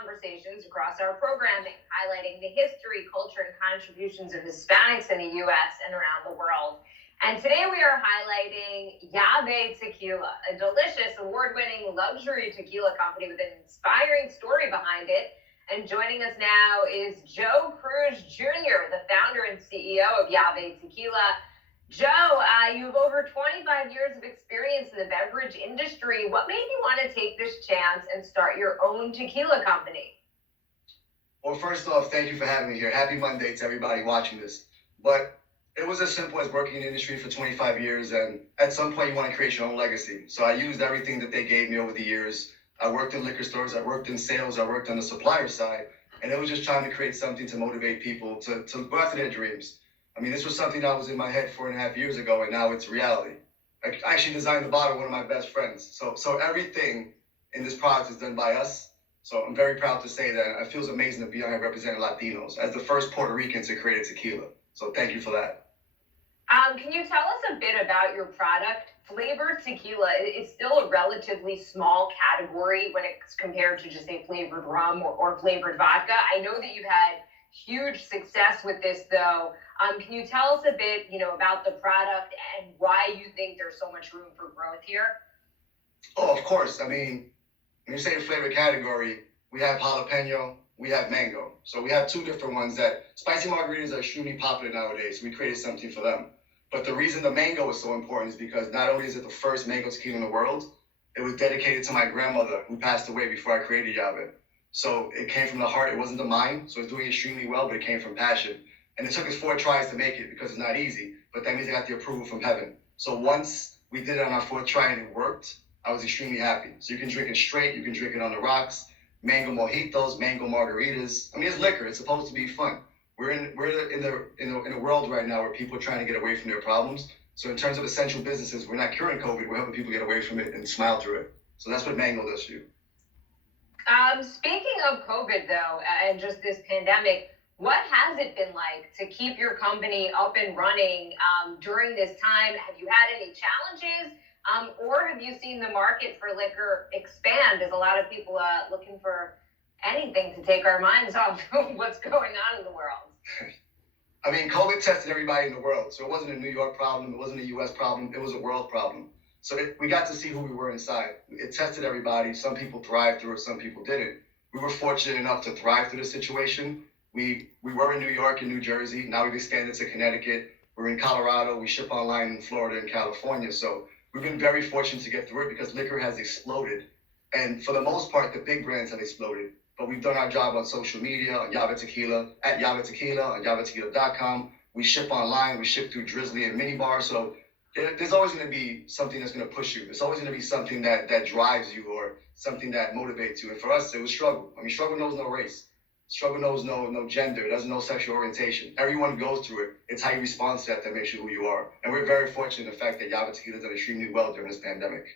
conversations across our programming, highlighting the history, culture, and contributions of Hispanics in the U.S. and around the world. And today we are highlighting Yave Tequila, a delicious, award-winning luxury tequila company with an inspiring story behind it. And joining us now is Joe Cruz Jr., the founder and CEO of Yave Tequila. Joe, you have over 25 years of experience in the beverage industry. What made you want to take this chance and start your own tequila company? Well, first off, thank you for having me here. Happy Monday to everybody watching this. But it was as simple as working in the industry for 25 years, and at some point you want to create your own legacy. So I used everything that they gave me over the years. I worked in liquor stores, I worked in sales, I worked on the supplier side, and it was just trying to create something to motivate people to go after their dreams. I mean, this was something that was in my head 4.5 years ago, and now it's reality. I actually designed the bottle with one of my best friends. So everything in this product is done by us. So I'm very proud to say that. It feels amazing to be on here representing Latinos as the first Puerto Rican to create a tequila. So thank you for that. Can you tell us a bit about your product? Flavored tequila is still a relatively small category when it's compared to just say flavored rum or flavored vodka. I know that you've had huge success with this though. Can you tell us a bit, about the product and why you think there's so much room for growth here? Oh, of course. I mean, when you say the flavor category, we have jalapeno, we have mango. So we have two different ones that spicy margaritas are extremely popular nowadays. So we created something for them. But the reason the mango is so important is because not only is it the first mango tequila in the world, it was dedicated to my grandmother who passed away before I created Yave. So it came from the heart. It wasn't the mind. So it's doing extremely well, but it came from passion. And it took us 4 tries to make it because it's not easy, but that means I got the approval from heaven. So once we did it on our 4th try and it worked, I was extremely happy. So you can drink it straight, you can drink it on the rocks, mango mojitos, mango margaritas. I mean, it's liquor. It's supposed to be fun. We're in a world right now where people are trying to get away from their problems. So in terms of essential businesses, we're not curing COVID. We're helping people get away from it and smile through it. So that's what mango does for you. Speaking of COVID though, and just this pandemic, what has it been like to keep your company up and running during this time? Have you had any challenges? Or have you seen the market for liquor expand as a lot of people are looking for anything to take our minds off of what's going on in the world? I mean, COVID tested everybody in the world. So it wasn't a New York problem. It wasn't a U.S. problem. It was a world problem. So we got to see who we were inside. It tested everybody. Some people thrived through it. Some people didn't. We were fortunate enough to thrive through the situation. We were in New York and New Jersey. Now we've expanded to Connecticut. We're in Colorado. We ship online in Florida and California. So we've been very fortunate to get through it because liquor has exploded. And for the most part, the big brands have exploded. But we've done our job on social media, on Yave Tequila, at Yave Tequila, on YaveTequila.com. We ship online. We ship through Drizzly and Minibar. So there's always going to be something that's going to push you. There's always going to be something that drives you or something that motivates you. And for us, it was struggle. I mean, struggle knows no race. Struggle knows no gender. It doesn't know sexual orientation. Everyone goes through it. It's how you respond to that makes you who you are. And we're very fortunate in the fact that Yave Tequila done extremely well during this pandemic.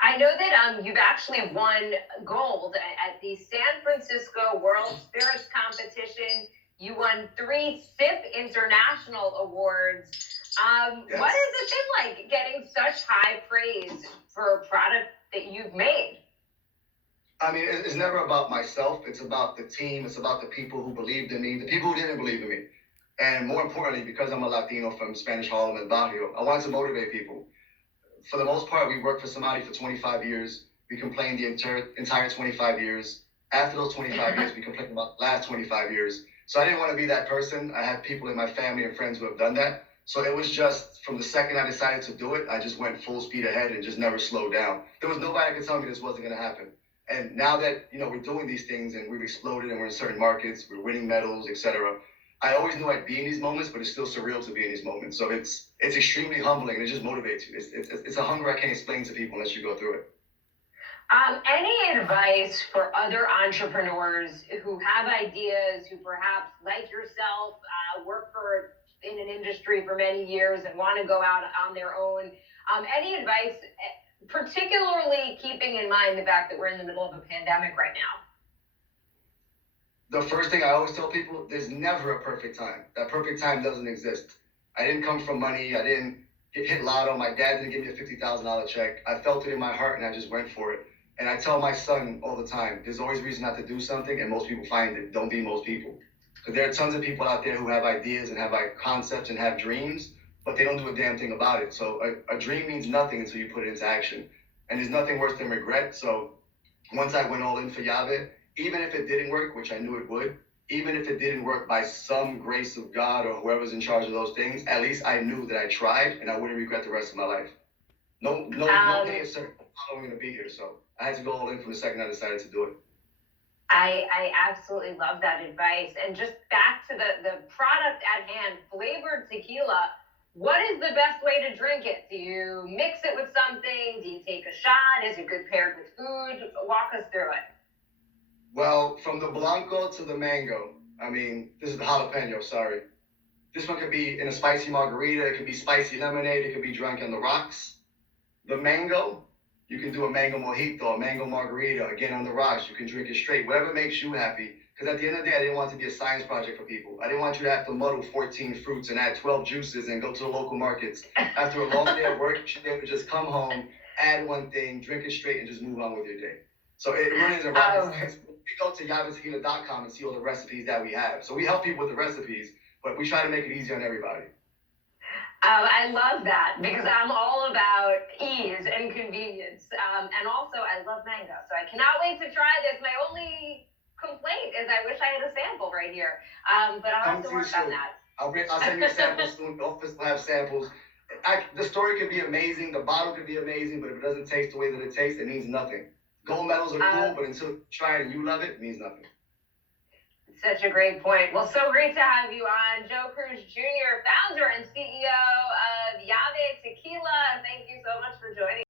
I know that you've actually won gold at the San Francisco World Spirits Competition. You won 3 SIP International Awards. Yes. What has it been like getting such high praise for a product that you've made? I mean, it's never about myself. It's about the team. It's about the people who believed in me, the people who didn't believe in me. And more importantly, because I'm a Latino from Spanish Harlem and Barrio, I wanted to motivate people. For the most part, we worked for somebody for 25 years. We complained the entire 25 years. After those 25 years, we complained about the last 25 years. So I didn't want to be that person. I have people in my family and friends who have done that. So it was just from the second I decided to do it, I just went full speed ahead and just never slowed down. There was nobody that could tell me this wasn't going to happen. And now that, we're doing these things and we've exploded and we're in certain markets, we're winning medals, etc. I always knew I'd be in these moments, but it's still surreal to be in these moments. So it's extremely humbling and it just motivates you. It's a hunger I can't explain to people unless you go through it. Any advice for other entrepreneurs who have ideas, who perhaps, like yourself, work in an industry for many years and want to go out on their own? Any advice, particularly keeping in mind the fact that we're in the middle of a pandemic right now? The first thing I always tell people, there's never a perfect time. That perfect time doesn't exist. I didn't come from money. I didn't hit lotto. My dad didn't give me a $50,000 check. I felt it in my heart and I just went for it. And I tell my son all the time, there's always a reason not to do something, and most people find it. Don't be most people. Because there are tons of people out there who have ideas and have like concepts and have dreams, but they don't do a damn thing about it. So a dream means nothing until you put it into action. And there's nothing worse than regret. So once I went all in for Yave, even if it didn't work, which I knew it would, even if it didn't work by some grace of God or whoever's in charge of those things, at least I knew that I tried and I wouldn't regret the rest of my life. No day is certain how long I'm going to be here. So I had to go all in from the second I decided to do it. I absolutely love that advice. And just back to the product at hand, flavored tequila. What is the best way to drink it? Do you mix it with something? Do you take a shot? Is it good paired with food? Walk us through it. Well, from the Blanco to the mango, I mean, this is the jalapeno, sorry. This one could be in a spicy margarita, it could be spicy lemonade, it could be drunk on the rocks. The mango, you can do a mango mojito, a mango margarita, again on the rocks, you can drink it straight, whatever makes you happy. Because at the end of the day, I didn't want it to be a science project for people. I didn't want you to have to muddle 14 fruits and add 12 juices and go to the local markets. After a long day of work, you should be able to just come home, add one thing, drink it straight, and just move on with your day. So it really is a rocket science. You go to yavetequila.com and see all the recipes that we have. So we help people with the recipes, but we try to make it easy on everybody. I love that because I'm all about ease and convenience. And also, I love mango. So I cannot wait to try this. My only complaint is I wish I had a sample right here. But I'll have to work on that. I'll send you samples soon. The office will have samples. The story could be amazing. The bottle could be amazing. But if it doesn't taste the way that it tastes, it means nothing. Gold medals are cool, but until you try it and you love it, it means nothing. Such a great point. Well, so great to have you on. Joe Cruz Jr., founder and CEO of Yave Tequila. Thank you so much for joining.